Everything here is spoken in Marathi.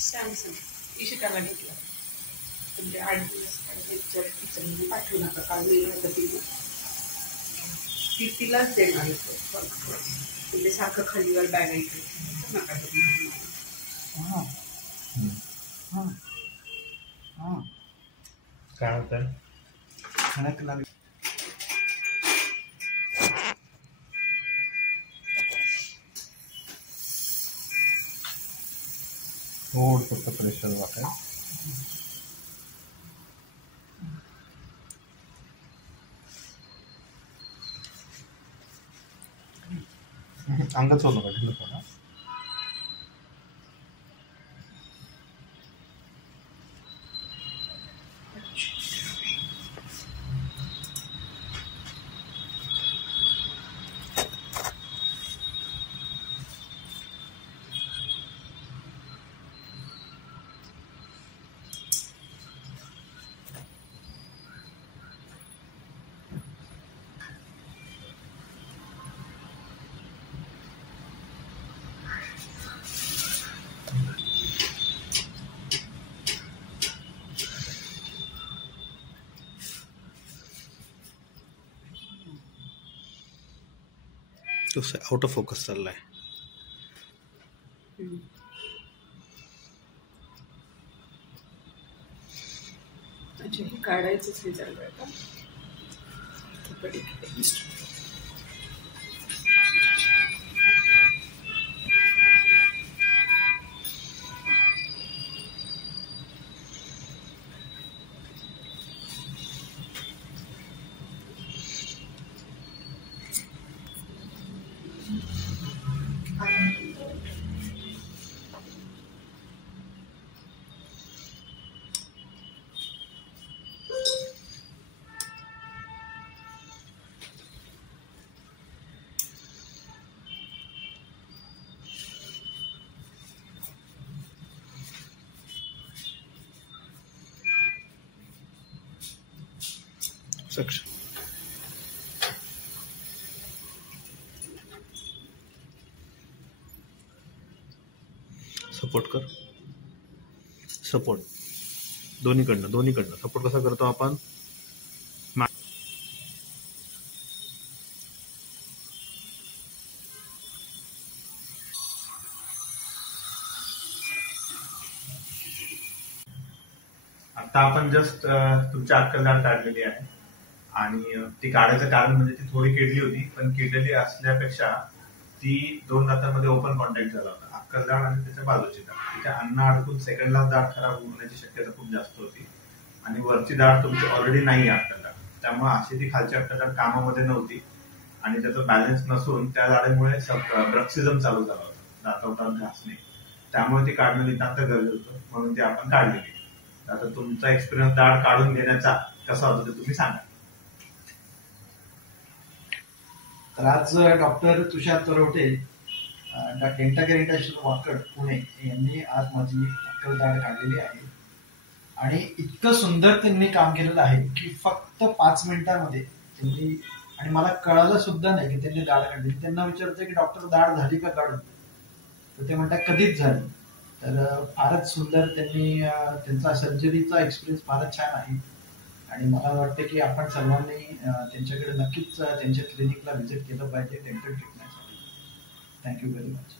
सॅमसंग इशिकाला घेतला. म्हणजे 8 दिवस किचनमध्ये पाठवू नका, काल वेळ होतं ती तिलाच देणार होतं. म्हणजे सारखं खालीवर बॅग ऐकत नका. काय होतं खणक लागली. थोडंसं प्रेशर वाटेल. अंगाच होतं का ढिलं थोडा. तो आउट ऑफ फोकस चाललाय. अच्छा, हे काढायचंच हे चालू आहे का? सक्षम सपोर्ट कर. सपोर्ट दोन्हीकडनं सपोर्ट कसा करतो आपण. आता आपण जस्ट तुमची अक्कलदाढ काढलेली आहे आणि ती काढायचं कारण म्हणजे ती थोडी किडली होती, पण किडलेली असल्यापेक्षा ती 2 दातांमध्ये ओपन कॉन्टॅक्ट झाला होता. अक्कलदाढ आणि त्याच्या बाजूची दाढ, तिच्या अन्न अडकून सेकंडला दाढ खराब होण्याची शक्यता खूप जास्त होती. आणि वरची दाढ तुमची ऑलरेडी नाही आहे अक्कलदाढ, त्यामुळे अशी ती खालची अक्कलदाढ कामामध्ये नव्हती आणि त्याचा बॅलन्स नसून त्या दाढीमुळे ब्रक्सिझम चालू झाला होता, दातावतात घासणे. त्यामुळे ती काढणं नितांत गरजेचं होतं, म्हणून ती आपण काढलेली. आता तुमचा एक्सपिरियन्स दाढ काढून घेण्याचा कसा होता ते तुम्ही सांगा. तर आज डॉक्टर तुषार तरवटे, डेंटा केअर इंटरनॅशनल वाकड पुणे यांनी आज माझी अक्कलदाढ काढलेली आहे. आणि इतकं सुंदर त्यांनी काम केलेलं आहे की फक्त 5 मिनिटांमध्ये त्यांनी, आणि मला कळालं सुद्धा नाही की त्यांनी दाढ काढली. त्यांना विचारतोय की डॉक्टर दाढ झाली का काढून, तर ते म्हणतात कधीच झाली. तर फारच सुंदर त्यांनी, त्यांचा सर्जरीचा एक्सपिरियन्स फारच छान आहे. आणि मला वाटतं की आपण सर्वांनी त्यांच्याकडे नक्कीच त्यांच्या क्लिनिकला व्हिजिट केलं पाहिजे डेंटल ट्रीटमेंटसाठी. Thank you very much.